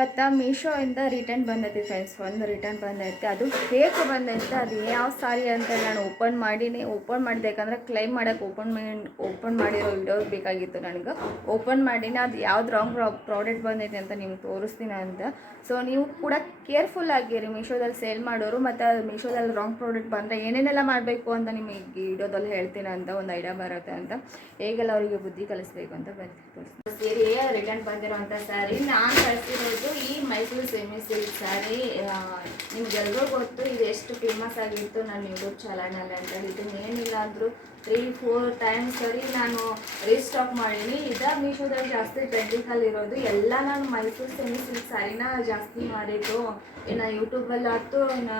ಇವತ್ತು ಮೀಶೋಯಿಂದ ರಿಟರ್ನ್ ಬಂದೈತಿ ಫ್ರೆಂಡ್ಸ್ ಒಂದು ರಿಟರ್ನ್ ಬಂದೈತೆ. ಅದು ಫೇಕ್ ಬಂದೈತೆ, ಅದು ಯಾವ ಸಾರಿ ಅಂತ ನಾನು ಓಪನ್ ಮಾಡೀನಿ. ಓಪನ್ ಮಾಡಬೇಕಂದ್ರೆ ಕ್ಲೈಮ್ ಮಾಡೋಕ್ಕೆ ಓಪನ್ ಓಪನ್ ಮಾಡಿರೋ ವಿಡಿಯೋ ಬೇಕಾಗಿತ್ತು ನನಗೆ. ಓಪನ್ ಮಾಡೀನಿ, ಅದು ಯಾವ್ದು ರಾಂಗ್ ಪ್ರಾಡಕ್ಟ್ ಬಂದೈತೆ ಅಂತ ನಿಮ್ಗೆ ತೋರಿಸ್ತೀನಿ ಅಂತ. ಸೊ ನೀವು ಕೂಡ ಕೇರ್ಫುಲ್ ಆಗಿರಿ. ಮೀಶೋದಲ್ಲಿ ಸೇಲ್ ಮಾಡೋರು ಮತ್ತು ಮೀಶೋದಲ್ಲಿ ರಾಂಗ್ ಪ್ರಾಡಕ್ಟ್ ಬಂದರೆ ಏನೇನೆಲ್ಲ ಮಾಡಬೇಕು ಅಂತ ನಿಮಗೆ ವಿಡಿಯೋದಲ್ಲಿ ಹೇಳ್ತೀನಿ ಅಂತ, ಒಂದು ಐಡಿಯಾ ಬರುತ್ತೆ ಅಂತ. ಹೇಗೆಲ್ಲ ಅವರಿಗೆ ಬುದ್ಧಿ ಕಲಿಸ್ಬೇಕು ಅಂತ ಬರ್ತೀನಿ ಸೀರೆ ರಿಟರ್ನ್ ಬಂದಿರೋಂಥ ಸಾರಿ ನಾನು ಕಳಿಸಿರೋದು ಈ ಮೈಸೂರು ಸೆಮಿ ಸಿಲ್ಕ್ ಸ್ಯಾರಿ ನಿಮ್ಗೆಲ್ರಿಗೂ ಗೊತ್ತು ಇದು ಎಷ್ಟು ಫೇಮಸ್ ಆಗಿತ್ತು ನನ್ನ ಯೂಟ್ಯೂಬ್ ಚಾನಲಲ್ಲಿ ಅಂತ ಇದನ್ನ ಏನಿಲ್ಲ ಅಂದರೂ ತ್ರೀ ಫೋರ್ ಟೈಮ್ಸ್ ಸರಿ ನಾನು ರೀಸ್ಟಾಕ್ ಮಾಡೀನಿ. ಇದ ಮೀಶೋದಲ್ಲಿ ಜಾಸ್ತಿ ಟ್ರೆಂಡಿಂಗಲ್ಲಿ ಇರೋದು. ಎಲ್ಲ ನಾನು ಮೈಸೂರು ಸೆಮಿ ಸಿಲ್ಕ್ ಸ್ಯಾರಿನ ಜಾಸ್ತಿ ಮಾಡಿದ್ದು. ಇನ್ನು ಯೂಟ್ಯೂಬಲ್ಲಿ ಆಯ್ತು, ಇನ್ನು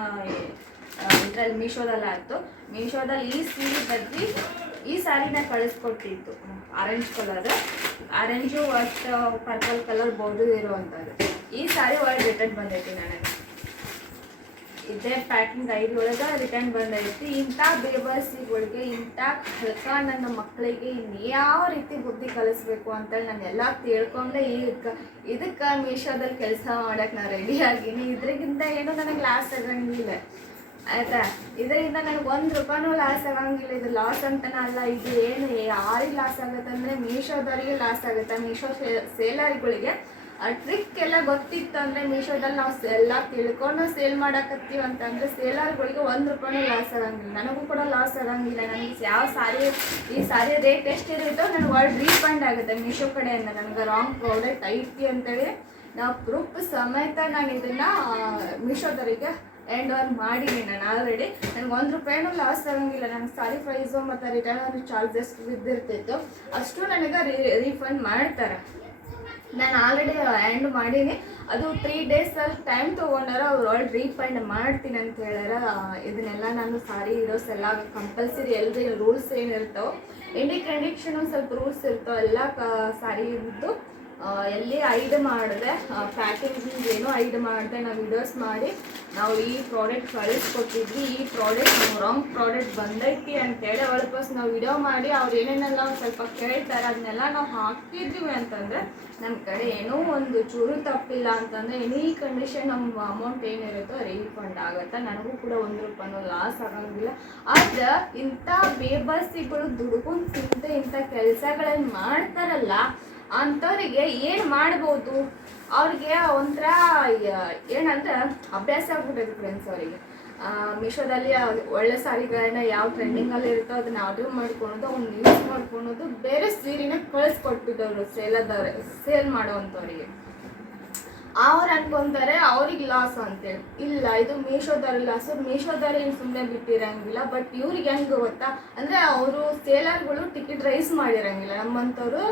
ಇದರಲ್ಲಿ ಮೀಶೋದಲ್ಲಿ ಆಯ್ತು. ಮೀಶೋದಲ್ಲಿ ಈ ಸೀರೆ ಬದ್ಲಿ ಈ ಸ್ಯಾರಿನ ಕಳಿಸ್ಕೊಟ್ಟಿತ್ತು ಆರೆಂಜ್ ಕಲರ್ ಆರೆಂಜು ಒಟ್ಟು ಪರ್ಪಲ್ ಕಲರ್ ಬಾರ್ಡರ್ ಇರುವಂಥದ್ದು ಈ ಸ್ಯಾರಿ ಒಳಗೆ ರಿಟರ್ನ್ ಬಂದೈತಿ ನನಗೆ. ಇದೇ ಪ್ಯಾಕಿಂಗ್ ಐದು ಒಳಗೆ ರಿಟರ್ನ್ ಬಂದೈತಿ. ಇಂಥ ಬೇಬರ್ಸಿಗಳಿಗೆ ಇಂಥ ಹಲ್ಕ ನನ್ನ ಮಕ್ಕಳಿಗೆ ಇನ್ಯಾವ ರೀತಿ ಬುದ್ಧಿ ಕಲಿಸ್ಬೇಕು ಅಂತೇಳಿ ನಾನು ಎಲ್ಲ ತಿಳ್ಕೊಂಡೆ. ಈಗ ಇದಕ್ಕೆ ಮೀಶೋದಲ್ಲಿ ಕೆಲಸ ಮಾಡಕ್ಕೆ ನಾನು ರೆಡಿ ಆಗೀನಿ. ಇದ್ರಿಗಿಂತ ಏನು ನನಗೆ ಲಾಸ್ ಆಗಂಗಿಲ್ಲ. ಆಯ್ತಾ? ಇದರಿಂದ ನನಗೆ ಒಂದು ರೂಪಾಯಿನೂ ಲಾಸ್ ಆಗಂಗಿಲ್ಲ. ಇದು ಲಾಸ್ ಅಂತನ ಅಲ್ಲ, ಇದು ಏನು? ಯಾರಿಗೆ ಲಾಸ್ ಆಗುತ್ತೆ ಅಂದರೆ ಮೀಶೋದವರಿಗೆ ಲಾಸ್ ಆಗುತ್ತೆ. ಮೀಶೋ ಸೇಲರ್ಗಳಿಗೆ ಆ ಟ್ರಿಕ್ ಎಲ್ಲ ಗೊತ್ತಿತ್ತು ಅಂದರೆ ಮೀಶೋದಲ್ಲಿ ನಾವು ಎಲ್ಲ ತಿಳ್ಕೊಂಡು ಸೇಲ್ ಮಾಡಕತ್ತೀವಿ ಅಂತಂದರೆ ಸೇಲರ್ಗಳಿಗೆ ಒಂದು ರೂಪಾಯಿನೂ ಲಾಸ್ ಆಗಂಗಿಲ್ಲ. ನನಗೂ ಕೂಡ ಲಾಸ್ ಆಗಂಗಿಲ್ಲ. ನನಗೆ ಯಾವ ಸಾರಿ, ಈ ಸಾರಿ ರೇಟ್ ಎಷ್ಟಿರುತ್ತೋ ನನಗೆ ವರ್ಡ್ ರೀಫಂಡ್ ಆಗುತ್ತೆ ಮೀಶೋ ಕಡೆಯಿಂದ. ನನಗೆ ರಾಂಗ್ ಪ್ರಾಡಕ್ಟ್ ಐತಿ ಅಂತೇಳಿ ನಾವು ಪ್ರೂಫ್ ಸಮೇತ ನಾನು ಇದನ್ನು ಮೀಶೋದವರಿಗೆ ಎಂಡ್ ಓವರ್ ಮಾಡೀನಿ ನಾನು ಆಲ್ರೆಡಿ ನನಗೆ ಒಂದು ರೂಪಾಯಿನೂ ಲಾಸ್ ಆಗಂಗಿಲ್ಲ ನನಗೆ ಸಾರಿ ಪ್ರೈಸು ಮತ್ತು ರಿಟರ್ನ್ ಚಾರ್ಜಸ್ ಬಿದ್ದಿರ್ತಿತ್ತು. ಅಷ್ಟು ನನಗೆ ರೀಫಂಡ್ ಮಾಡ್ತಾರೆ. ನಾನು ಆಲ್ರೆಡಿ ಎಂಡ್ ಮಾಡೀನಿ ಅದು ತ್ರೀ ಡೇಸಲ್ಲಿ ಟೈಮ್ ತೊಗೊಂಡಾರ ಅವ್ರು ಆಲ್ ರೀಫಂಡ್ ಮಾಡ್ತೀನಿ ಅಂತ ಹೇಳ್ಯಾರ. ಇದನ್ನೆಲ್ಲ ನಾನು ಸಾರಿ ಇರೋ ಎಲ್ಲ ಕಂಪಲ್ಸರಿ ಎಲ್ಲರಿಗೂ ರೂಲ್ಸ್ ಏನಿರ್ತಾವೆ ಇಂಡಿ ಕಂಡೀಷನ್ ಸ್ವಲ್ಪ ರೂಲ್ಸ್ ಇರ್ತಾವೆ, ಎಲ್ಲ ಕ, ಸಾರಿ ಇದ್ದು ಎಲ್ಲಿ ಐಡ್ ಮಾಡಿದೆ ಪ್ಯಾಕೇಜಿಂಗ್ ಏನೋ ಐಡ್ ಮಾಡಿದೆ, ನಾವು ವಿಡಿಯೋಸ್ ಮಾಡಿ, ನಾವು ಈ ಪ್ರಾಡಕ್ಟ್ ಕಳಿಸ್ಕೊಟ್ಟಿದ್ವಿ. ಈ ಪ್ರಾಡಕ್ಟ್ ರಾಂಗ್ ಪ್ರಾಡಕ್ಟ್ ಬಂದೈತಿ ಅಂತೇಳಿ ವಾಪಸ್ ನಾವು ವಿಡಿಯೋ ಮಾಡಿ, ಅವ್ರು ಏನೇನೆಲ್ಲ ಒಂದು ಸ್ವಲ್ಪ ಕೇಳ್ತಾರೆ ಅದನ್ನೆಲ್ಲ ನಾವು ಹಾಕ್ತಿದ್ವಿ ಅಂತಂದರೆ ನಮ್ಮ ಕಡೆ ಏನೋ ಒಂದು ಚೂರು ತಪ್ಪಿಲ್ಲ ಅಂತಂದರೆ ಎನಿ ಕಂಡೀಷನ್ ನಮ್ಮ ಅಮೌಂಟ್ ಏನಿರುತ್ತೋ ರೀಫಂಡ್ ಆಗುತ್ತೆ. ನನಗೂ ಕೂಡ ಒಂದು ರೂಪಾಯಿನೂ ಲಾಸ್ ಆಗೋಂಗಿಲ್ಲ. ಆದ್ರೆ ಇಂಥ ಬೇಬಸ್ಸಿಗಳು ದುಡ್ಕೊಂಡು ತಿಂತ ಇಂಥ ಕೆಲಸಗಳನ್ನು ಮಾಡ್ತಾರಲ್ಲ ಅಂಥವ್ರಿಗೆ ಏನು ಮಾಡ್ಬೋದು? ಅವ್ರಿಗೆ ಒಂಥರ ಏನಂದ್ರೆ ಅಭ್ಯಾಸ ಆಗ್ಬಿಟ್ಟೈತೆ ಫ್ರೆಂಡ್ಸ್ ಅವರಿಗೆ. ಮೀಶೋದಲ್ಲಿ ಒಳ್ಳೆ ಸಾರಿಗಳನ್ನ ಯಾವ ಟ್ರೆಂಡಿಂಗಲ್ಲಿ ಇರುತ್ತೋ ಅದನ್ನ ಆರ್ಡರ್ ಮಾಡ್ಕೊಳೋದು, ಅವ್ನ ಯೂಸ್ ಮಾಡ್ಕೊಳೋದು, ಬೇರೆ ಸೀರೆನ ಕಳಿಸ್ಕೊಟ್ಬಿಟ್ಟವ್ರು ಸೇಲದವ್ರೆ ಸೇಲ್ ಮಾಡೋವಂಥವ್ರಿಗೆ ಅವ್ರು ಅನ್ಕೊಂತಾರೆ ಅವ್ರಿಗೆ ಲಾಸ್ ಅಂತೇಳಿ ಇಲ್ಲ, ಇದು ಮೀಶೋದಾರ ಲಾಸು ಮೀಶೋದಾರ ಏನು ಸುಮ್ಮನೆ ಬಿಟ್ಟಿರಂಗಿಲ್ಲ ಬಟ್ ಇವ್ರಿಗೆ ಹೆಂಗೆ ಗೊತ್ತಾ? ಅಂದರೆ ಅವರು ಸೇಲರ್ಗಳು ಟಿಕೆಟ್ ರೈಸ್ ಮಾಡಿರಂಗಿಲ್ಲ. ನಮ್ಮಂಥವ್ರು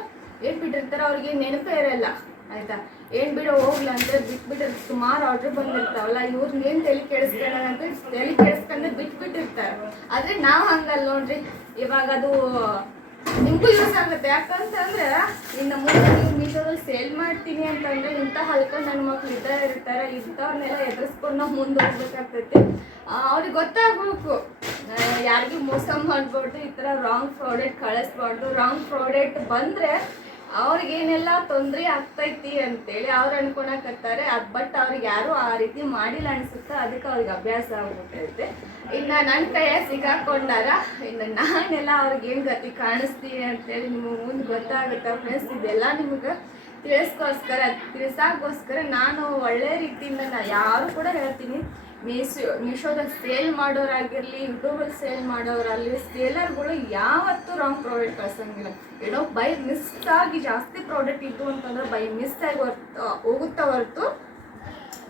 ಏನು ಬಿಟ್ಟಿರ್ತಾರೆ ಅವ್ರಿಗೆ ನೆನಪೇ ಇರಲ್ಲ, ಆಯ್ತಾ? ಏನು ಬಿಡೋ, ಹೋಗ್ಲ ಅಂತ ಬಿಟ್ಬಿಟ್ಟಿರ್ ಸುಮಾರು ಆರ್ಡರ್ ಬಂದಿರ್ತಾವಲ್ಲ ಇವ್ರಿಗೆ ಏನು ತಲೆ ಕೆಡಿಸ್ಕೊಳ್ಳೋದಂತ ತಲೆ ಕೆಡಿಸ್ಕೊಂಡೆ ಬಿಟ್ಬಿಟ್ಟಿರ್ತಾರೆ. ಆದರೆ ನಾವು ಹಂಗಲ್ಲ ನೋಡ್ರಿ, ಇವಾಗ ಅದು ನಿಮಗೂ ಯೂಸ್ ಆಗುತ್ತೆ. ಯಾಕಂತಂದ್ರೆ ಇನ್ನು ಮುಂದೆ ನೀವು ಮೀಶೋದಲ್ಲಿ ಸೇಲ್ ಮಾಡ್ತೀನಿ ಅಂತಂದ್ರೆ ಇಂಥ ಹಲ್ಕ ನನ್ನ ಮಕ್ಳು ಇದ್ದ ಇರ್ತಾರೆ ಇಂಥವ್ರನ್ನೆಲ್ಲ ಎದುರಿಸ್ಕೊಂಡು ನಾವು ಮುಂದೆ ಹೋಗ್ಬೇಕಾಗ್ತೈತಿ. ಅವ್ರಿಗೆ ಗೊತ್ತಾಗ್ಬೇಕು. ಯಾರಿಗೂ ಮೋಸ ಮಾಡ್ಬಾರ್ದು, ಈ ಥರ ರಾಂಗ್ ಪ್ರಾಡಕ್ಟ್ ಕಳಿಸ್ಬಾರ್ದು. ರಾಂಗ್ ಪ್ರಾಡಕ್ಟ್ ಬಂದರೆ ಅವ್ರಿಗೇನೆಲ್ಲ ತೊಂದರೆ ಆಗ್ತೈತಿ ಅಂತೇಳಿ ಅವ್ರು ಅನ್ಕೊಳಕತ್ತಾರೆ. ಅದು ಬಟ್ ಅವ್ರಿಗೆ ಯಾರು ಆ ರೀತಿ ಮಾಡಿಲ್ಲ ಅನ್ಸುತ್ತೆ. ಅದಕ್ಕೆ ಅವ್ರಿಗೆ ಅಭ್ಯಾಸ ಆಗ್ಬಿಟ್ಟೈತೆ. ಇನ್ನು ನನ್ನ ಕೈಯ ಸಿಗಾಕೊಂಡಾಗ ಇನ್ನು ನಾನೆಲ್ಲ ಅವ್ರಿಗೆ ಏನು ಗತಿ ಕಾಣಿಸ್ತೀನಿ ಅಂತೇಳಿ ನಿಮ್ಗೆ ಮುಂದೆ ಗೊತ್ತಾಗುತ್ತೆ ಫ್ರೆಂಡ್ಸ್ ಇದೆಲ್ಲ ನಿಮಗೆ ತಿಳಿಸ್ಕೋಸ್ಕರ ತಿಳಿಸೋಕ್ಕೋಸ್ಕರ ನಾನು ಒಳ್ಳೆ ರೀತಿಯಿಂದ ನಾ ಯಾರು ಕೂಡ ಹೇಳ್ತೀನಿ ಮೀಶೋ ಮೀಶೋದಾಗ ಸೇಲ್ ಮಾಡೋರಾಗಿರಲಿ, ಯೂಟ್ಯೂಬಲ್ಲಿ ಸೇಲ್ ಮಾಡೋರಾಗಲಿ, ಸೇಲರ್ಗಳು ಯಾವತ್ತೂ ರಾಂಗ್ ಪ್ರಾಡಕ್ಟ್ ಕಳ್ಸೋಂಗಿಲ್ಲ. ಏನೋ ಬೈ ಮಿಸ್ ಆಗಿ ಜಾಸ್ತಿ ಪ್ರಾಡಕ್ಟ್ ಇದ್ದು ಅಂತಂದ್ರೆ ಬೈ ಮಿಸ್ ಆಗಿ ಹೊರ್ತು, ಹೋಗುತ್ತಾ ಹೊರತು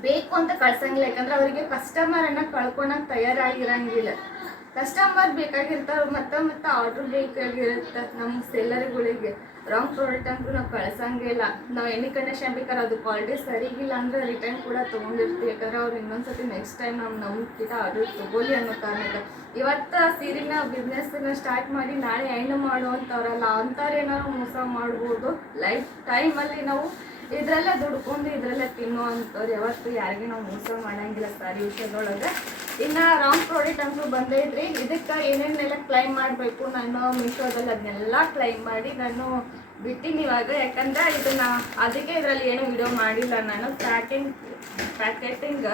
ಬೇಕು ಅಂತ ಕಳ್ಸಂಗಿಲ್ಲ. ಯಾಕಂದ್ರೆ ಅವರಿಗೆ ಕಸ್ಟಮರನ್ನು ಕಳ್ಕೊಳಕ್ಕೆ ತಯಾರಾಗಿರಂಗಿಲ್ಲ. ಕಸ್ಟಮರ್ ಬೇಕಾಗಿರ್ತಾರೆ, ಮತ್ತೆ ಮತ್ತೆ ಆರ್ಡರ್ ಬೇಕಾಗಿರುತ್ತೆ ನಮ್ಮ ಸೆಲ್ಲರ್ಗಳಿಗೆ ರಾಂಗ್ ಪ್ರಾಡಕ್ಟ್ ಅಂತೂ ನಾವು ಕಳ್ಸಂಗಿಲ್ಲ ನಾವು ಎನಿ ಕಂಡೀಷನ್ ಬೇಕಾದ್ರೆ ಅದು ಕ್ವಾಲಿಟಿ ಸರಿಗಿಲ್ಲ ಅಂದ್ರೆ ರಿಟರ್ನ್ ಕೂಡ ತೊಗೊಂಡಿರ್ತೀವಿ. ಯಾಕಂದ್ರೆ ಅವ್ರು ಇನ್ನೊಂದ್ಸತಿ ನೆಕ್ಸ್ಟ್ ಟೈಮ್ ನಮ್ಮ ಕಿಟ ಆರ್ಡರ್ ತೊಗೊಲಿ ಅನ್ನೋ ಕಾರಣಕ್ಕೆ. ಇವತ್ತು ಸೀರಿನ ಬಿಸ್ನೆಸ್ನ ಸ್ಟಾರ್ಟ್ ಮಾಡಿ ನಾಳೆ ಎಂಡ್ ಮಾಡುವಂಥವ್ರಲ್ಲ ಅಂಥವ್ರು ಏನಾದ್ರು ಮೋಸ ಮಾಡ್ಬೋದು. ಲೈಫ್ ಟೈಮಲ್ಲಿ ನಾವು ಇದರಲ್ಲೇ ದುಡ್ಕೊಂಡು ಇದರಲ್ಲೇ ತಿನ್ನುವಂಥವ್ರು ಯಾವತ್ತು ಯಾರಿಗೆ ನಾವು ಮೋಸ ಮಾಡಂಗಿಲ್ಲ ಸಾರಿ ವಿಷಯದೊಳಗೆ. ಇನ್ನು ರಾಂಗ್ ಪ್ರಾಡಕ್ಟ್ ಅಂತೂ ಬಂದೈತ್ರಿ ಇದಕ್ಕೆ ಏನೇನೆಲ್ಲ ಕ್ಲೈಮ್ ಮಾಡಬೇಕು? ನಾನು ಮೀಶೋದಲ್ಲಿ ಅದನ್ನೆಲ್ಲ ಕ್ಲೈಮ್ ಮಾಡಿ ನಾನು ಬಿಟ್ಟಿನಿ ಇವಾಗ. ಯಾಕಂದ್ರೆ ಇದನ್ನ ಅದಕ್ಕೆ ಇದರಲ್ಲಿ ಏನು ವಿಡಿಯೋ ಮಾಡಿಲ್ಲ ನಾನು. ಪ್ಯಾಕಿಂಗ್ ಪ್ಯಾಕೆಟಿಂಗ್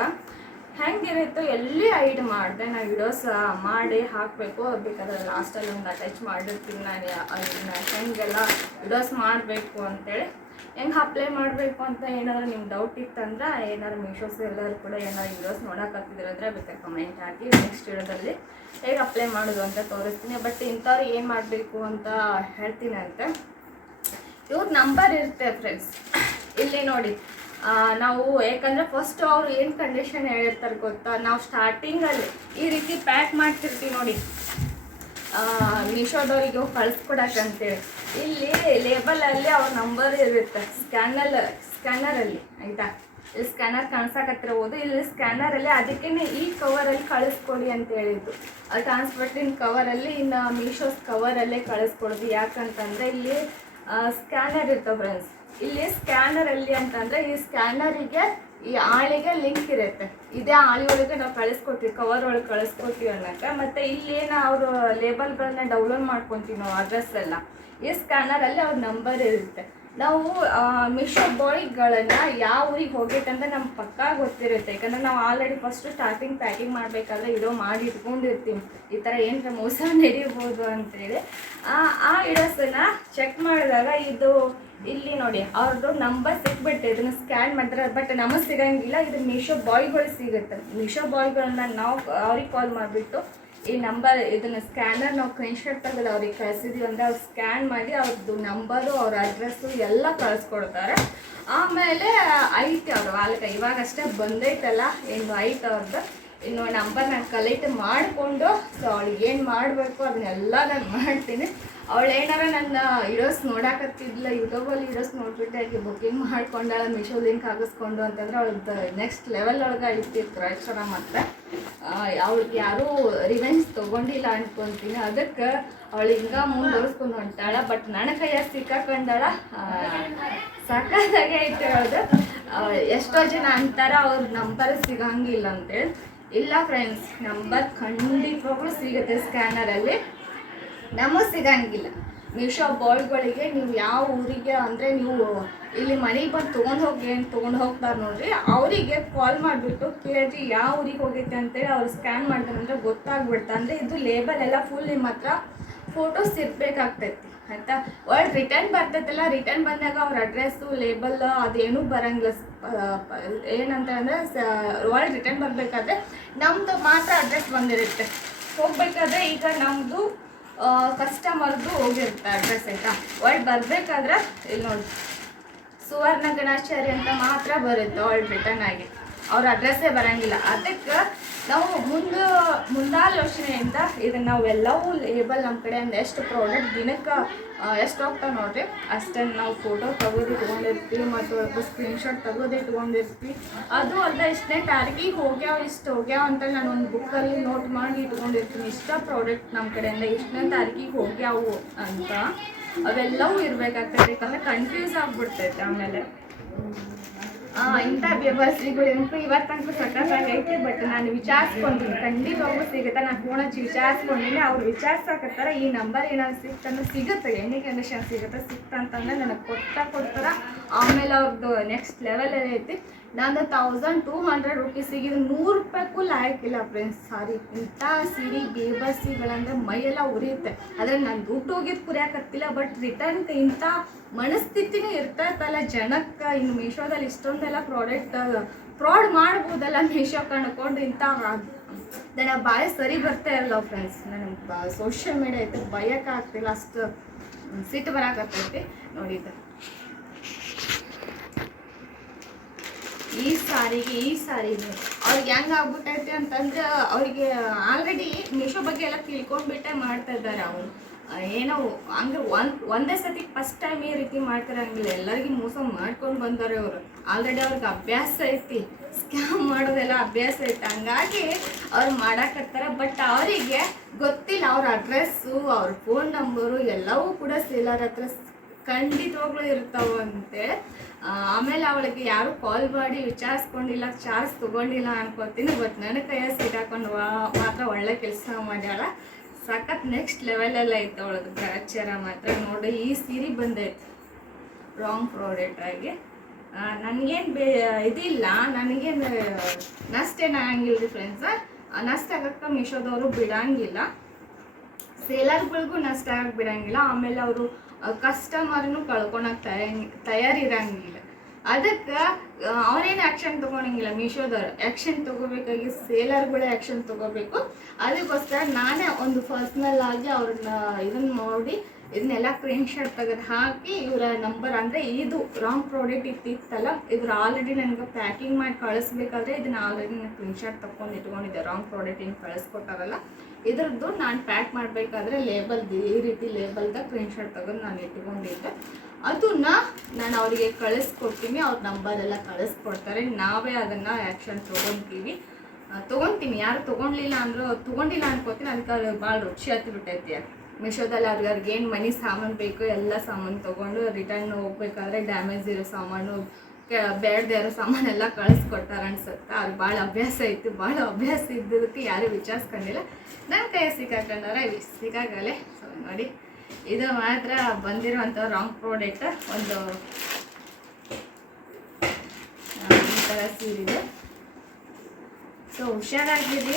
ಹೆಂಗಿರುತ್ತೋ ಎಲ್ಲಿ ಐಡ್ ಮಾಡಿದೆ ನಾನು ವಿಡಿಯೋಸ್ ಮಾಡಿ ಹಾಕಬೇಕು. ಬೇಕಾದ್ರೆ ಲಾಸ್ಟಲ್ಲಿ ಒಂದು ಅಟ್ಯಾಚ್ ಮಾಡಿರ್ತೀನಿ ನಾನು. ಅದನ್ನ ಹೆಂಗೆಲ್ಲ ವಿಡಿಯೋಸ್ ಮಾಡಬೇಕು ಅಂತೇಳಿ. ಹೆಂಗೆ ಅಪ್ಲೈ ಮಾಡಬೇಕು ಅಂತ ಏನಾದ್ರು ನಿಮ್ಗೆ ಡೌಟ್ ಇತ್ತಂದ್ರೆ ಏನಾದ್ರು ಮೀಶೋಸ್ ಎಲ್ಲರೂ ಕೂಡ ಏನಾದ್ರು ವಿಡಿಯೋಸ್ ನೋಡೋಕತ್ತಿದ್ರೆ ಅಂದರೆ ಕಮೆಂಟ್ ಹಾಕಿ ನೆಕ್ಸ್ಟ್ ವಿಡಿಯೋದಲ್ಲಿ ಹೇಗೆ ಅಪ್ಲೈ ಮಾಡೋದು ಅಂತ ತೋರಿಸ್ತೀನಿ. ಬಟ್ ಇಂಥವ್ರು ಏನು ಮಾಡಬೇಕು ಅಂತ ಹೇಳ್ತೀನಿ ಅಂತ. ಇವ್ರ ನಂಬರ್ ಇರುತ್ತೆ ಫ್ರೆಂಡ್ಸ್ ಇಲ್ಲಿ ನೋಡಿ ನಾವು ಯಾಕಂದರೆ ಫಸ್ಟ್ ಅವ್ರು ಏನು ಕಂಡೀಷನ್ ಹೇಳಿರ್ತಾರೆ ಗೊತ್ತಾ? ನಾವು ಸ್ಟಾರ್ಟಿಂಗಲ್ಲಿ ಈ ರೀತಿ ಪ್ಯಾಕ್ ಮಾಡ್ತಿರ್ತೀವಿ ನೋಡಿ. ಮೀಶೋದವ್ರಿಗೆ ಕಳಿಸ್ಕೊಡಕ್ಕೆ ಇಲ್ಲಿ ಲೇಬಲಲ್ಲಿ ಅವ್ರ ನಂಬರ್ ಇರುತ್ತೆ. ಸ್ಕ್ಯಾನಲ್ ಸ್ಕ್ಯಾನರಲ್ಲಿ ಆಯಿತಾ? ಇಲ್ಲಿ ಸ್ಕ್ಯಾನರ್ ಕಾಣಿಸಕತ್ತಿರ್ಬೋದು ಇಲ್ಲಿ ಸ್ಕ್ಯಾನರಲ್ಲಿ ಅದಕ್ಕೇನೆ ಈ ಕವರಲ್ಲಿ ಕಳಿಸ್ಕೊಡಿ ಅಂತ ಹೇಳಿದ್ದು. ಅದು ಟ್ರಾನ್ಸ್ಪೋರ್ಟಿನ ಕವರಲ್ಲಿ ಇನ್ನು ಮೀಶೋಸ್ ಕವರಲ್ಲೇ ಕಳಿಸ್ಕೊಡೋದು. ಯಾಕಂತಂದರೆ ಇಲ್ಲಿ ಸ್ಕ್ಯಾನರ್ ಇರ್ತವೆ ಫ್ರೆಂಡ್ಸ್ ಇಲ್ಲಿ ಸ್ಕ್ಯಾನರಲ್ಲಿ ಅಂತಂದರೆ ಈ ಸ್ಕ್ಯಾನರಿಗೆ ಈ ಆಳಿಗೆ ಲಿಂಕ್ ಇರುತ್ತೆ. ಇದೇ ಆಳಿ ಒಳಗೆ ನಾವು ಕಳಿಸ್ಕೊಡ್ತೀವಿ ಕವರ್ ಒಳಗೆ ಕಳಿಸ್ಕೊಡ್ತೀವಿ ಅನ್ನಕ್ಕೆ ಮತ್ತು ಇಲ್ಲೇನು ಅವರು ಲೇಬಲ್ಗಳನ್ನ ಡೌನ್ಲೋಡ್ ಮಾಡ್ಕೊತೀವಿ ನಾವು ಅಡ್ರೆಸ್ ಎಲ್ಲ, ಈ ಸ್ಕ್ಯಾನರಲ್ಲಿ ಅವ್ರ ನಂಬರ್ ಇರುತ್ತೆ. ನಾವು ಮಿಶೋ ಬಾಯ್ಗಳನ್ನ ಯಾವ ಊರಿಗೆ ಹೋಗಿಟ್ಟಂತ ನಮ್ಗೆ ಪಕ್ಕಾ ಗೊತ್ತಿರುತ್ತೆ. ಯಾಕಂದ್ರೆ ನಾವು ಆಲ್ರೆಡಿ ಫಸ್ಟ್ ಸ್ಟಾರ್ಟಿಂಗ್ ಪ್ಯಾಕಿಂಗ್ ಮಾಡಬೇಕಾದ್ರೆ ಇಡೋ ಮಾಡಿ ಇಟ್ಕೊಂಡಿರ್ತೀವಿ. ಈ ಥರ ಏನರ ಮೋಸ ನಡೀಬೋದು ಅಂತೇಳಿ. ಆ ಆ ಇಡೋಸನ್ನ ಚೆಕ್ ಮಾಡಿದಾಗ ಇದು ಇಲ್ಲಿ ನೋಡಿ, ಅವ್ರದ್ದು ನಂಬರ್ ಸಿಕ್ಬಿಟ್ಟೆ ಇದನ್ನು ಸ್ಕ್ಯಾನ್ ಮಾಡಿದ್ರೆ ಬಟ್ ನಮಗೆ ಸಿಗಂಗಿಲ್ಲ. ಇದು ಮಿಶೋ ಬಾಯ್ಗಳು ಸಿಗುತ್ತೆ. ಮಿಶೋ ಬಾಯ್ಗಳನ್ನ ನಾವು, ಅವ್ರಿಗೆ ಕಾಲ್ ಮಾಡಿಬಿಟ್ಟು ಈ ನಂಬರ್, ಇದನ್ನ ಸ್ಕ್ಯಾನರ್ ನಾವು ಸ್ಕ್ರೀನ್ಶಾಟ್ ತೆಗೆದು ಅವ್ರಿಗೆ ಕಳಿಸಿದ್ವಿ ಅಂದ್ರೆ ಅವ್ರು ಸ್ಕ್ಯಾನ್ ಮಾಡಿ ಅವ್ರದ್ದು ನಂಬರು ಅವ್ರ ಅಡ್ರೆಸ್ಸು ಎಲ್ಲ ಕಳಿಸ್ಕೊಡ್ತಾರೆ. ಆಮೇಲೆ ಐತೆ ಅವ್ರ ವಾಲಿಕ, ಇವಾಗಷ್ಟೇ ಬಂದೈತಲ್ಲ ಏನು ಐತೆ ಅವ್ರದ್ದು ಇನ್ನು ನಂಬರ್ ನಾನು ಕಲೆಕ್ಟ್ ಮಾಡಿಕೊಂಡು ಸೊ ಅವಳಿಗೆ ಏನು ಮಾಡಬೇಕು ಅದನ್ನೆಲ್ಲ ನಾನು ಮಾಡ್ತೀನಿ. ಅವಳು ಏನಾರ ನನ್ನ ವಿಡಿಯೋಸ್ ನೋಡಾಕತ್ತಿದ್ಲ ಯೂಟ್ಯೂಬಲ್ಲಿ ವಿಡಿಯೋಸ್ ನೋಡ್ಬಿಟ್ಟು ಆಕೆ ಬುಕ್ಕಿಂಗ್ ಮಾಡ್ಕೊಂಡಾಳ ಮಿಶೋ ಲಿಂಕ್ ಹಾಕಿಸ್ಕೊಂಡು ಅಂತಂದ್ರೆ ಅವಳದ್ದು ನೆಕ್ಸ್ಟ್ ಲೆವೆಲ್ ಒಳಗೆ ಐತಿತ್ತು ಅಕ್ಷರ ಮಾತ್ರ. ಅವ್ಳಿಗೆ ಯಾರೂ ರಿವೆಂಜ್ ತೊಗೊಂಡಿಲ್ಲ ಅನ್ಕೊಂತೀನಿ. ಅದಕ್ಕೆ ಅವಳು ಹಿಂಗ ಮುಂದುವರ್ಸ್ಕೊಂಡು ಹೊಂಟಾಳ. ಬಟ್ ನನ್ನ ಕೈಯಾಗ ಸಿಕ್ಕಾಕೊಂಡಾಳ ಸಾಕಾದಾಗೆ ಐತೆ ಹೇಳೋದು. ಎಷ್ಟೋ ಜನ ಅಂತಾರ ಅವ್ರ ನಂಬರ್ ಸಿಗಂಗಿಲ್ಲ ಅಂತೇಳಿ. ಇಲ್ಲ ಫ್ರೆಂಡ್ಸ್ ನಂಬರ್ ಖಂಡಿತವಾಗ್ಲೂ ಸಿಗುತ್ತೆ ಸ್ಕ್ಯಾನರಲ್ಲಿ ನಮಗೆ ಸಿಗಂಗಿಲ್ಲ. ಮೀಶೋ ಬಾಯ್ಗಳಿಗೆ ನೀವು ಯಾವ ಊರಿಗೆ ಅಂದರೆ ನೀವು ಇಲ್ಲಿ ಮನೆಗೆ ಬಂದು ತೊಗೊಂಡು ಹೋಗಿ ಏನು ತೊಗೊಂಡು ಹೋಗ್ತಾರೆ ನೋಡ್ರಿ, ಅವರಿಗೆ ಕಾಲ್ ಮಾಡಿಬಿಟ್ಟು ಕೇಳ್ರಿ ಯಾವ ಊರಿಗೆ ಹೋಗೈತೆ ಅಂತೇಳಿ ಅವ್ರು ಸ್ಕ್ಯಾನ್ ಮಾಡ್ತಾರೆ ಅಂದರೆ ಗೊತ್ತಾಗ್ಬಿಡ್ತಾ ಅಂದರೆ ಇದು ಲೇಬಲ್ ಎಲ್ಲ ಫುಲ್ ನಿಮ್ಮ ಹತ್ರ ಫೋಟೋಸ್ ಇರಬೇಕಾಗ್ತೈತಿ. ಆಯಿತಾ ವರ್ಡ್ ರಿಟರ್ನ್ ಬರ್ತೈತಲ್ಲ ರಿಟರ್ನ್ ಬಂದಾಗ ಅವ್ರ ಅಡ್ರೆಸ್ಸು ಲೇಬಲ್ ಅದೇನೂ ಬರಂಗಿಲ್ಲ. ಏನಂತ ಅಂದರೆ ಒಳ್ಳೆ ರಿಟರ್ನ್ ಬರಬೇಕಾದ್ರೆ ನಮ್ಮದು ಮಾತ್ರ ಅಡ್ರೆಸ್ ಬಂದಿರುತ್ತೆ. ಹೋಗ್ಬೇಕಾದ್ರೆ ಈಗ ನಮ್ಮದು ಕಸ್ಟಮರ್ದು ಹೋಗಿರುತ್ತೆ ಅಡ್ರೆಸ್ ಆಯಿತಾ? ವರ್ಡ್ ಬರಬೇಕಾದ್ರೆ, ಇಲ್ಲಿ ನೋಡಿ. ಸುವರ್ಣ ಗಣಾಚಾರಿ ಅಂತ ಮಾತ್ರ ಬರುತ್ತೆ ಆಲ್ ರಿಟರ್ನ್ ಆಗಿ. ಅವ್ರ ಅಡ್ರೆಸ್ಸೇ ಬರಂಗಿಲ್ಲ. ಅದಕ್ಕೆ ನಾವು ಮುಂದೆ ಅಂತ ಇದನ್ನ ನಾವೆಲ್ಲವೂ ಲೇಬಲ್ ನಮ್ಮ ಕಡೆ ಒಂದು ಎಷ್ಟು ಪ್ರಾಡಕ್ಟ್ ದಿನಕ್ಕೆ ಎಷ್ಟು ಹೋಗ್ತಾವೆ ನೋಡ್ರಿ? ಅಷ್ಟನ್ನು ನಾವು ಫೋಟೋ ತೆಗೆದು ಇಟ್ಕೊಂಡಿರ್ತೀವಿ ಮತ್ತು ಒಳಗೆ ಸ್ಕ್ರೀನ್ಶಾಟ್ ತೆಗೆದು ಇಟ್ಕೊಂಡಿರ್ತೀವಿ ಅದು ಅಲ್ಲ, ಇಷ್ಟನೇ ತಾರೀಕಿಗೆ ಹೋಗ್ಯಾವ, ಇಷ್ಟು ಹೋಗ್ಯಾವ ಅಂತ ನಾನು ಒಂದು ಬುಕ್ಕಲ್ಲಿ ನೋಟ್ ಮಾಡಿ ಇಟ್ಕೊಂಡಿರ್ತೀನಿ ಇಷ್ಟ ಪ್ರಾಡಕ್ಟ್ ನಮ್ಮ ಕಡೆಯಿಂದ ಇಷ್ಟನೇ ತಾರೀಕಿಗೆ ಹೋಗ್ಯಾವು ಅಂತ. ಅವೆಲ್ಲವೂ ಇರಬೇಕಾಗ್ತದೆ ಯಾಕಂದರೆ ಕನ್ಫ್ಯೂಸ್ ಆಗಿಬಿಡ್ತೈತೆ ಆಮೇಲೆ. ಇಂಥ ವ್ಯವಸ್ಥೆಗಳು ಅಂತೂ ಇವತ್ತಂತೂ ಸಕತ್ತಾಗೈತೆ ಬಟ್ ನಾನು ವಿಚಾರಿಸ್ಕೊಂತೀನಿ. ಖಂಡಿತವಾಗೂ ಸಿಗುತ್ತೆ. ನಾನು ಫೋನ್ ಹಚ್ಚಿ ವಿಚಾರಿಸ್ಕೊಂಡಿನಿ. ಅವ್ರು ವಿಚಾರಿಸಕತ್ತಾರ. ಈ ನಂಬರ್ ಏನಾದ್ರು ಸಿಕ್ತಂದ್ರೆ ಸಿಗುತ್ತೆ. ಎನಿ ಕಂಡೀಷನ್ ಸಿಗುತ್ತೆ ಸಿಕ್ತಂತಂದ್ರೆ ನನಗೆ ಕೊಟ್ಟ ಕೊಡ್ತಾರ. ಆಮೇಲೆ ಅವ್ರದ್ದು ನೆಕ್ಸ್ಟ್ ಲೆವೆಲಲ್ಲಿ ಐತಿ. ನಾನು ತೌಸಂಡ್ ಟೂ ಹಂಡ್ರೆಡ್ ರುಪೀಸಿಗೆ ಇದು ನೂರು ರೂಪಾಯಿಗೂ ಲಾಯಕ್ಕಿಲ್ಲ ಫ್ರೆಂಡ್ಸ್ ಸಾರಿ, ಇಂಥ ಸಿರಿ ಬೇಬಸಿಗಳಂದ್ರೆ ಮೈಯೆಲ್ಲ ಉರಿಯುತ್ತೆ. ಆದರೆ ನಾನು ದುಡ್ಡು ಹೋಗಿದ್ದು ಕುರಿಯಾಕತ್ತಿಲ್ಲ ಬಟ್ ರಿಟರ್ನ್ ಇಂಥ ಮನಸ್ಥಿತಿನೂ ಇರ್ತೈತಲ್ಲ ಜನಕ್ಕೆ. ಇನ್ನು ಮೀಶೋದಲ್ಲಿ ಇಷ್ಟೊಂದೆಲ್ಲ ಪ್ರಾಡಕ್ಟ್ ಫ್ರಾಡ್ ಮಾಡ್ಬೋದಲ್ಲ ಮೀಶೋ ಕಣ್ಕೊಂಡು ಇಂಥ ನನ್ನ ಬಾಯ ಸರಿ ಬರ್ತಾ ಇರಲ್ಲ ಫ್ರೆಂಡ್ಸ್ ನನಗೆ ಸೋಷಿಯಲ್ ಮೀಡಿಯಾ ಐತೆ ಭಯಕ್ಕೆ ಆಗ್ತಿಲ್ಲ, ಅಷ್ಟು ಸಿಟ್ಟು ಬರಾಕತ್ತೈತಿ ನೋಡಿದ್ದು ಈ ಸಾರಿಗೆ ಈ ಸಾರಿಗೆ. ಅವ್ರಿಗೆ ಹೆಂಗೆ ಆಗ್ಬಿಟ್ಟೈತೆ ಅಂತಂದ್ರೆ, ಅವ್ರಿಗೆ ಆಲ್ರೆಡಿ ಮೀಶೋ ಬಗ್ಗೆ ಎಲ್ಲ ತಿಳ್ಕೊಂಡ್ಬಿಟ್ಟೆ ಮಾಡ್ತಾ ಇದ್ದಾರೆ ಅವರು. ಏನೋ ಹಂಗೆ ಒಂದ್, ಒಂದೇ ಸತಿ ಫಸ್ಟ್ ಟೈಮ್ ಈ ರೀತಿ ಮಾಡ್ತಿರಂಗಿಲ್ಲ ಎಲ್ಲರಿಗೂ ಮೋಸ ಮಾಡ್ಕೊಂಡು ಬಂದಾರೆ ಅವರು. ಆಲ್ರೆಡಿ ಅವ್ರಿಗೆ ಅಭ್ಯಾಸ ಐತಿ. ಸ್ಕ್ಯಾಮ್ ಮಾಡೋದೆಲ್ಲ ಅಭ್ಯಾಸ ಐತಿ. ಹಂಗಾಗಿ ಅವ್ರು ಮಾಡಾಕತ್ತಾರೆ ಬಟ್ ಅವರಿಗೆ ಗೊತ್ತಿಲ್ಲ. ಅವ್ರ ಅಡ್ರೆಸ್ಸು ಅವ್ರ ಫೋನ್ ನಂಬರು ಎಲ್ಲವೂ ಕೂಡ ಸೇಲರ್ ಹತ್ರ ಖಂಡಿತವಾಗ್ಲೂ ಇರ್ತಾವಂತೆ ಆಮೇಲೆ ಅವಳಿಗೆ ಯಾರು ಕಾಲ್ ಮಾಡಿ ವಿಚಾರಿಸ್ಕೊಂಡಿಲ್ಲ ಚಾರ್ಜ್ ತಗೊಂಡಿಲ್ಲ ಅನ್ಕೋತೀನಿ ಬಟ್ ನನ್ನ ಕೈಯ ಹಾಕೊಂಡು ಮಾತ್ರ ಒಳ್ಳೆ ಕೆಲಸ ಮಾಡ್ಯಾಳ. ಸಖತ್ ನೆಕ್ಸ್ಟ್ ಲೆವೆಲಲ್ಲಿ ಇತ್ತು ಅವಳದು ಗ್ರಾಚಾರ ಮಾತ್ರ. ನೋಡಿ, ಈ ಸೀರೆ ಬಂದೈತೆ. ರಾಂಗ್ ಪ್ರಾಡಕ್ಟ್ ಆಗಿ. ನನಗೇನು ಬೇ, ಇದಿಲ್ಲ, ನನಗೇನು, ನಷ್ಟ ಏನಾಗಂಗಿಲ್ಲ ರೀ ಫ್ರೆಂಡ್ಸ್ ನಷ್ಟ ಆಗಕ್ಕೆ ಮೀಶೋದವರು ಬಿಡಂಗಿಲ್ಲ. ಸೇಲರ್ಗಳಿಗೂ ನಷ್ಟ ಆಗಕ್ಕೆ ಬಿಡಂಗಿಲ್ಲ ಆಮೇಲೆ ಅವರು ಕಸ್ಟಮರ್ನು ಕಳ್ಕೊಳಕ್ಕೆ ತಯಾರಿ, ತಯಾರಿರಂಗಿಲ್ಲ. ಅದಕ್ಕೆ ಅವನೇನು ಆ್ಯಕ್ಷನ್ ತೊಗೊಳಂಗಿಲ್ಲ ಮೀಶೋದವರು. ಆ್ಯಕ್ಷನ್ ತೊಗೋಬೇಕಾಗಿ ಸೇಲರ್ಗಳೇ ಆ್ಯಕ್ಷನ್ ತೊಗೋಬೇಕು. ಅದಕ್ಕೋಸ್ಕರ ನಾನೇ ಒಂದು ಪರ್ಸ್ನಲ್ ಆಗಿ ಅವ್ರನ್ನ ಇದನ್ನ ನೋಡಿ ಇದನ್ನೆಲ್ಲ ಸ್ಕ್ರೀನ್ ಶರ್ಟ್ ತೆಗೆದು ಹಾಕಿ ಇವರ ನಂಬರ್ ಅಂದರೆ ಇದು ರಾಂಗ್ ಪ್ರಾಡಕ್ಟ್ ಇತ್ತಿತ್ತಲ್ಲ ಇದ್ರ ಆಲ್ರೆಡಿ ನನಗೆ ಪ್ಯಾಕಿಂಗ್ ಮಾಡಿ ಕಳಿಸ್ಬೇಕಾದ್ರೆ ಇದನ್ನ ಆಲ್ರೆಡಿ ನಾನು ಸ್ಕ್ರೀನ್ ಶರ್ಟ್ ತಕೊಂಡು ಇಟ್ಕೊಂಡಿದ್ದೆ ರಾಂಗ್ ಪ್ರಾಡಕ್ಟ್ ಹಿಂಗೆ ಕಳಿಸ್ಕೊಟ್ಟಾರಲ್ಲ, ಇದ್ರದ್ದು ನಾನು ಪ್ಯಾಕ್ ಮಾಡಬೇಕಾದ್ರೆ ಲೇಬಲ್ ಈ ರೀತಿ ಲೇಬಲ್ದ ಸ್ಕ್ರೀನ್ ಶರ್ಟ್ ತೆಗೆದು ನಾನು ಇಟ್ಕೊಂಡಿದ್ದೆ. ಅದನ್ನ ನಾನು ಅವರಿಗೆ ಕಳಿಸ್ಕೊಡ್ತೀನಿ, ಅವ್ರ ನಂಬರ್ ಎಲ್ಲ ಕಳಿಸ್ಕೊಡ್ತಾರೆ, ನಾವೇ ಅದನ್ನು ಆ್ಯಕ್ಷನ್ ತೊಗೊತೀವಿ. ತೊಗೊತೀನಿ, ಯಾರು ತೊಗೊಂಡ್ಲಿಲ್ಲ ಅಂದರೂ, ತೊಗೊಂಡಿಲ್ಲ ಅನ್ಕೋತೀನಿ, ಅದಕ್ಕೆ ಅದು ಭಾಳ ರುಚಿ ಹತ್ತಿಬಿಟ್ಟೈತಿ ಮಿಶೋದಲ್ಲಿ ಅವ್ರಿಗೆ ಏನು ಮನಿ ಸಾಮಾನು ಬೇಕು ಎಲ್ಲ ಸಾಮಾನು ತೊಗೊಂಡು ರಿಟರ್ನ್ ಹೋಗ್ಬೇಕಾದ್ರೆ ಡ್ಯಾಮೇಜ್ ಇರೋ ಸಾಮಾನು ಬೇಡದೇ ಇರೋ ಸಾಮಾನೆಲ್ಲ ಕಳಿಸ್ಕೊಟ್ಟಾರ ಅನ್ಸುತ್ತೆ. ಅವ್ರಿಗೆ ಭಾಳ ಅಭ್ಯಾಸ ಇತ್ತು, ಭಾಳ ಅಭ್ಯಾಸ ಇದ್ದದಕ್ಕೆ ಯಾರೂ ವಿಚಾರಿಸ್ಕೊಂಡಿಲ್ಲ. ನನ್ನ ಕೈ ಸಿಕ್ಕಾಕೊಂಡಾರ ಸಿಕ್ಕಾಗಲೆ. ಸೊ ನೋಡಿ, ಇದು ಮಾತ್ರ ಬಂದಿರುವಂಥ ರಾಂಗ್ ಪ್ರಾಡಕ್ಟ್ ಒಂದು ಈ ಥರ ಸೀರಿದೆ ಸೊ ಹುಷಾರಾಗಿರಿ.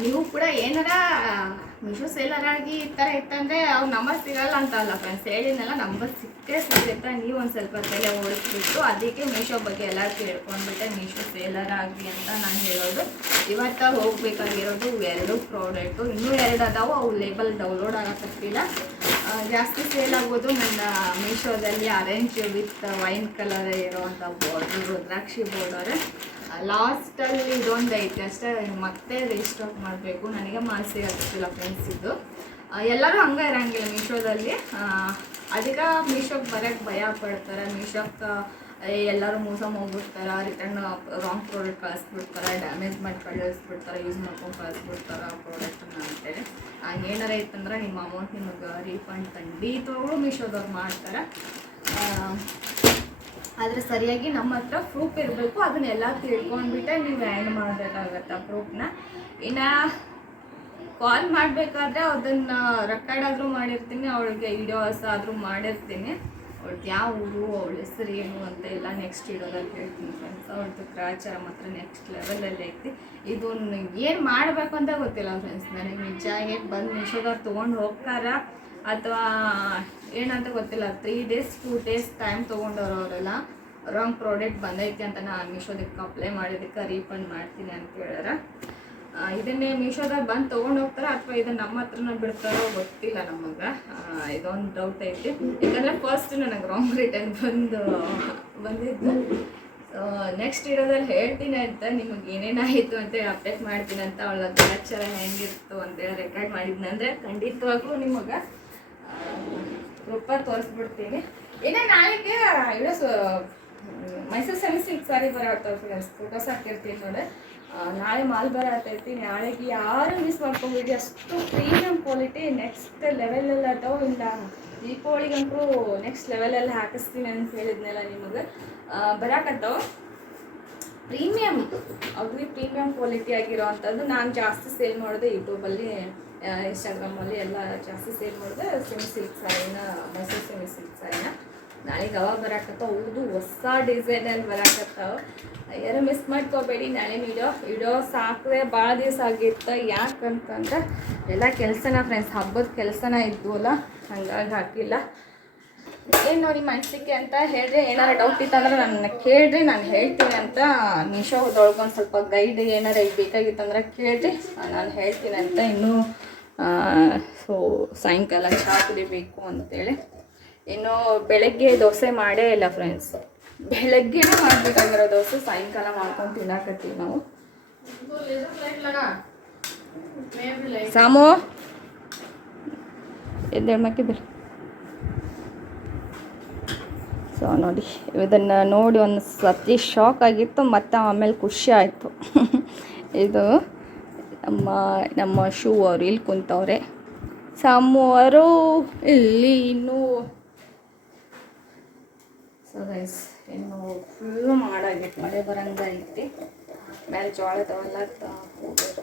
ನೀವು ಕೂಡ ಏನಾರ ಮೀಶೋ ಸೇಲರ್ ಆಗಿ ಈ ಥರ ಇತ್ತಂದರೆ ಅವ್ರು ನಂಬರ್ ಸಿಗಲ್ಲ ಅಂತ ಅಲ್ಲ ಫ್ರೆಂಡ್ಸ್ ಹೇಳಿದ್ನಲ್ಲ ನಂಬರ್ ಸಿಕ್ಕೇ ಸಿಗುತ್ತೆ. ನೀವು ಒಂದು ಸ್ವಲ್ಪ ತಲೆ ಓಡಿಸ್ಬಿಟ್ಟು ಅದಕ್ಕೆ ಮೀಶೋ ಬಗ್ಗೆ ಎಲ್ಲ ಕೇಳ್ಕೊಂಡ್ಬಿಟ್ಟೆ. ಮೀಶೋ ಸೇಲರ್ ಆಗಿ ಅಂತ ನಾನು ಹೇಳೋದು. ಇವತ್ತ ಹೋಗಬೇಕಾಗಿರೋದು ಎರಡು ಪ್ರಾಡಕ್ಟು ಇನ್ನೂ ಎರಡು ಅದಾವು, ಅವು ಲೇಬಲ್ ಡೌನ್ಲೋಡ್ ಆಗತ್ತಿಲ್ಲ ಜಾಸ್ತಿ ಸೇಲ್ ಆಗೋದು ನನ್ನ ಮೀಶೋದಲ್ಲಿ ಅರೇಂಜ್ ವಿತ್ ವೈನ್ ಕಲರ್ ಇರೋವಂಥ ಬಾರ್ಡರ್ ರುದ್ರಾಕ್ಷಿ ಬಾರ್ಡರ್ ಲಾಸ್ಟಲ್ಲಿ ಇದೊಂದು ಐತೆ ಅಷ್ಟೇ, ಮತ್ತೆ ರೀಸ್ಟಾಕ್ ಮಾಡಬೇಕು. ನನಗೆ ಮಾಸಿ ಆಗ್ತಿಲ್ಲ ಫ್ರೆಂಡ್ಸ್ ಇದು. ಎಲ್ಲರೂ ಹಂಗೆ ಇರೋಂಗಿಲ್ಲ ಮೀಶೋದಲ್ಲಿ. ಅದಕ್ಕೆ ಮೀಶೋಗೆ ಬರೋಕ್ಕೆ ಭಯ ಪಡ್ತಾರೆ. ಮೀಶೋಕ್ಕೆ ಎಲ್ಲರೂ ಮೋಸ ಹೋಗ್ಬಿಡ್ತಾರೆ ರಿಟರ್ನ್ ರಾಂಗ್ ಪ್ರಾಡಕ್ಟ್ ಕಳಿಸ್ಬಿಡ್ತಾರೆ ಡ್ಯಾಮೇಜ್ ಮಾಡಿ ಕಳಿಸ್ಬಿಡ್ತಾರೆ ಯೂಸ್ ಮಾಡ್ಕೊಂಡು ಕಳಿಸ್ಬಿಡ್ತಾರೆ ಆ ಪ್ರಾಡಕ್ಟನ್ನು ಅಂತೇಳಿ ಏನಾರ ಇತ್ತಂದ್ರೆ ನಿಮ್ಮ ಅಮೌಂಟ್ ನಿಮಗೆ ರೀಫಂಡ್ ಖಂಡಿತವಾಗ್ಲೂ ಮೀಶೋದವ್ರು ಮಾಡ್ತಾರೆ. ಆದರೆ ಸರಿಯಾಗಿ ನಮ್ಮ ಹತ್ರ ಪ್ರೂಫ್ ಇರಬೇಕು. ಅದನ್ನೆಲ್ಲ ತಿಳ್ಕೊಂಡ್ಬಿಟ್ಟೆ ನೀವು ಆ್ಯಡ್ ಮಾಡಬೇಕಾಗತ್ತೆ ಪ್ರೂಫ್ನ ಇನ್ನು ಕಾಲ್ ಮಾಡಬೇಕಾದ್ರೆ ಅದನ್ನು ರೆಕಾರ್ಡ್ ಆದರೂ ಮಾಡಿರ್ತೀನಿ, ಅವಳಿಗೆ ವಿಡಿಯೋಸ್ ಆದರೂ ಮಾಡಿರ್ತೀನಿ. ಅವಳ್ದು ಯಾವ ಊರು ಅವಳ ಹೆಸರು ಏನು ಅಂತ ಎಲ್ಲ ನೆಕ್ಸ್ಟ್ ಇಡೋದಲ್ಲಿ ಹೇಳ್ತೀನಿ ಫ್ರೆಂಡ್ಸ್ ಅವ್ರದ್ದು ಗ್ರಾಚಾರ ಮಾತ್ರ ನೆಕ್ಸ್ಟ್ ಲೆವೆಲಲ್ಲಿ ಐತಿ. ಇದು ಏನು ಮಾಡಬೇಕು ಅಂತ ಗೊತ್ತಿಲ್ಲ ಫ್ರೆಂಡ್ಸ್ ನನಗೆ ನಿಜ ಏನು ಬಂದು ಮೀಶೋದವ್ರು ತೊಗೊಂಡು ಹೋಗ್ತಾರ ಅಥವಾ ಏನಂತ ಗೊತ್ತಿಲ್ಲ. Three days two days time ತೊಗೊಂಡವ್ರು ಅವರೆಲ್ಲ ರಾಂಗ್ ಪ್ರಾಡಕ್ಟ್ ಬಂದೈತಿ ಅಂತ ನಾನು ಮೀಶೋದಕ್ಕೆ ಅಪ್ಲೈ ಮಾಡಿದ್ದಕ್ಕೆ ರೀಫಂಡ್ ಮಾಡ್ತೀನಿ ಅಂತ ಹೇಳ್ಯಾರ. ಇದನ್ನೇ ಮೀಶೋದಾಗ ಬಂದು ತೊಗೊಂಡು ಹೋಗ್ತಾರ ಅಥವಾ ಇದನ್ನ ನಮ್ಮ ಹತ್ರನ ಬಿಡ್ತಾರೋ ಗೊತ್ತಿಲ್ಲ ನಮಗೆ. ಇದೊಂದು ಡೌಟ್ ಐತಿ. ಯಾಕಂದರೆ ಫಸ್ಟ್ ನನಗೆ ರಾಂಗ್ ರಿಟರ್ನ್ ಬಂದು, ಬಂದಿದ್ದು. ನೆಕ್ಸ್ಟ್ ಇರೋದ್ರಲ್ಲಿ ಹೇಳ್ತೀನಿ ಅಂತ ನಿಮಗೆ ಏನೇನಾಯಿತು ಅಂತ ಅಪ್ಡೇಟ್ ಮಾಡ್ತೀನಿ ಅಂತ ಅವಳ ಗ್ರಾಚಾರ ಹೆಂಗಿತ್ತು ಅಂತೇಳಿ ರೆಕಾರ್ಡ್ ಮಾಡಿದ್ನಂದ್ರೆ ಖಂಡಿತವಾಗ್ಲೂ ನಿಮಗೆ ರೂಪ ತೋರಿಸ್ಬಿಡ್ತೀನಿ. ಇನ್ನು ನಾಳೆಗೆ ಇಡೋ ಮೈಸೂರು ಸೆಮಿ ಸಿಲ್ಕ್ ಸಾರಿ ಬರೋ ಫೋಟೋಸ್ ಹಾಕಿರ್ತೀನಿ ನೋಡಿ. ನಾಳೆ ಮಾಲ್ ಬರತ್ತೈತಿ ನಾಳೆಗೆ ಯಾರು ಮಿಸ್ ಮಾಡ್ಕೊಂಬಿಡಿ ಅಷ್ಟು ಪ್ರೀಮಿಯಂ ಕ್ವಾಲಿಟಿ ನೆಕ್ಸ್ಟ್ ಲೆವೆಲಲ್ಲಿ ಅದಾವ. ಇಲ್ಲ, ದೀಪಾವಳಿಗಂತೂ ನೆಕ್ಸ್ಟ್ ಲೆವೆಲಲ್ಲಿ ಹಾಕಿಸ್ತೀನಿ ಅಂತ ಹೇಳಿದ್ನಲ್ಲ ನಿಮಗೆ. ಬರಾಕತ್ತಾವ ಪ್ರೀಮಿಯಮ್ ಅಗ್ರಿ ಪ್ರೀಮಿಯಂ ಕ್ವಾಲಿಟಿ ಆಗಿರೋ ಅಂಥದ್ದು ನಾನು ಜಾಸ್ತಿ ಸೇಲ್ ಮಾಡೋದು ಯೂಟ್ಯೂಬಲ್ಲಿ ಇನ್ಸ್ಟಾಗ್ರಾಮಲ್ಲಿ ಎಲ್ಲ ಜಾಸ್ತಿ ಸೇಲ್ ಮಾಡಿದೆ ಸೆಮಿ ಸಿಲ್ಕ್ ಸಾರಿನ ಮೈಸೂರು ಸೆಮಿ ಸಿಲ್ಕ್ ಸಾರಿನ ನಾಳೆಗೆ ಅವಾಗ ಬರಾಕತ್ತಾವ ಹೌದು, ಹೊಸ ಡಿಸೈನಲ್ಲಿ ಬರಾಕತ್ತಾವ ಯಾರು ಮಿಸ್ ಮಾಡ್ಕೋಬೇಡಿ, ನಾಳೆ ವಿಡಿಯೋ ವಿಡಿಯೋ ಸಾಕಿದ್ರೆ ಭಾಳ ದಿವಸ ಆಗಿತ್ತು, ಯಾಕಂತಂದ್ರೆ ಎಲ್ಲ ಕೆಲಸನ ಫ್ರೆಂಡ್ಸ್ ಹಬ್ಬದ ಕೆಲಸನ ಇದ್ವಲ್ಲ, ಹಂಗಾಗಿ ಹಾಕಿಲ್ಲ. ಏನು ನೋಡಿ ಮನಸ್ಸಿಗೆ ಅಂತ ಹೇಳ್ರಿ ಏನಾರ ಡೌಟ್ ಇತ್ತಂದ್ರೆ ನನ್ನ ಕೇಳಿರಿ, ನಾನು ಹೇಳ್ತೀನಿ ಅಂತ. ಮೀಶೋದೊಳಗೆ ಒಂದು ಸ್ವಲ್ಪ ಗೈಡ್ ಏನಾರ ಈಗ ಬೇಕಾಗಿತ್ತಂದ್ರೆ ಕೇಳಿರಿ. ನಾನು ಹೇಳ್ತೀನಿ ಅಂತ ಇನ್ನೂ ಸೊ ಸಾಯಂಕಾಲ ಚಹಾ ಕುಡಿಬೇಕು ಅಂತೇಳಿ. ಇನ್ನು ಬೆಳಗ್ಗೆ ದೋಸೆ ಮಾಡೇ ಇಲ್ಲ ಫ್ರೆಂಡ್ಸ್ ಬೆಳಗ್ಗೆನೇ ಮಾಡಬೇಕಾಗಿರೋ ದೋಸೆ, ಸಾಯಂಕಾಲ ಮಾಡ್ಕೊಂಡು ತಿನ್ನಾಕತ್ತೀವಿ ನಾವು. ಸಾಮೋ ಎದ್ದೇಳು ಮಕ್ಕಿದ್ರು ಸೊ ನೋಡಿ, ಇದನ್ನು ನೋಡಿ ಒಂದು ಸತಿ ಶಾಕ್ ಆಗಿತ್ತು, ಮತ್ತು ಆಮೇಲೆ ಖುಷಿ ಆಯಿತು. ಇದು ನಮ್ಮ ನಮ್ಮ ಶೂ ಅವರು ಇಲ್ಲಿ ಕುಂತವ್ರೆ. ಸಾಮು ಅವರು ಇಲ್ಲಿ ಇನ್ನೂ ಸೊ ಗೈಸ್ ಇನ್ನು ಫುಲ್ಲು ಮಾಡಾಗಿತ್ತು. ಮಳೆ ಬರಂಗ ಐತಿ. ಮೇಲೆ ಜೋಳದವೆಲ್ಲ ಹೋಗೋದು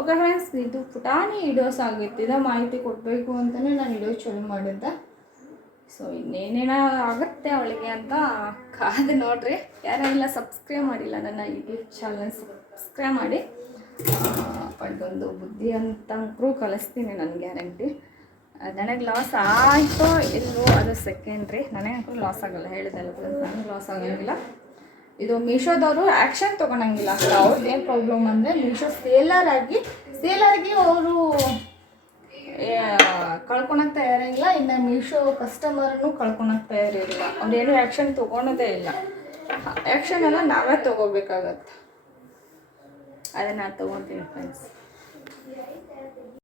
ಓಕೆ ಫ್ರೆಂಡ್ಸ್ ಇದು ಪುಟಾಣಿ ಇಡೋಸ್ ಆಗಿತ್ತು. ಇದ ಮಾಹಿತಿ ಕೊಡಬೇಕು ಅಂತಲೇ ನಾನು ಇಡೋ ಚಲೋ ಮಾಡಿದ್ದೆ. ಸೊ ಇನ್ನೇನೇನೋ ಆಗುತ್ತೆ ಅವಳಿಗೆ ಅಂತ ಕಾದು ನೋಡ್ರಿ. ಯಾರೆಲ್ಲ ಸಬ್ಸ್ಕ್ರೈಬ್ ಮಾಡಿಲ್ಲ ನನ್ನ ಯೂಟ್ಯೂಬ್ ಚಾನಲ್ ಸಬ್ಸ್ಕ್ರೈಬ್ ಮಾಡಿ. ಅದೊಂದು ಬುದ್ಧಿ ಅಂತ ಕಲಿಸ್ತೀನಿ ನಾನು ಗ್ಯಾರಂಟಿ ನನಗೆ ಲಾಸ್ ಆಯಿತೋ ಇಲ್ಲವೋ ಅದು ಸೆಕೆಂಡ್ರಿ ನನಗಂತೂ ಲಾಸ್ ಆಗಲ್ಲ ಹೇಳಿದಲ್ಲ ನನಗೆ ಲಾಸ್ ಆಗೋಂಗಿಲ್ಲ. ಇದು ಮೀಶೋದವರು ಆ್ಯಕ್ಷನ್ ತೊಗೊಳಂಗಿಲ್ಲ ಅಷ್ಟು ಅವ್ರದ್ದು ಏನು ಪ್ರಾಬ್ಲಮ್ ಅಂದರೆ ಮೀಶೋ ಸೇಲರ್ ಆಗಿ ಸೇಲರ್ಗೆ ಅವರು ಕಳ್ಕೊಳಕ್ಕೆ ತಯಾರಿಲ್ಲ. ಇನ್ನು ಮೀಶೋ ಕಸ್ಟಮರ್ನು ಕಳ್ಕೊಳಕ್ಕೆ ತಯಾರಿಲ್ಲ. ಅವ್ರೇನು ಆ್ಯಕ್ಷನ್ ತೊಗೊಳೋದೇ ಇಲ್ಲ. ಆ್ಯಕ್ಷನ್ ಎಲ್ಲ ನಾವೇ ತೊಗೋಬೇಕಾಗತ್ತೆ. ಅದನ್ನು ನಾನು ತೊಗೊತೀನಿ ಫ್ರೆಂಡ್ಸ್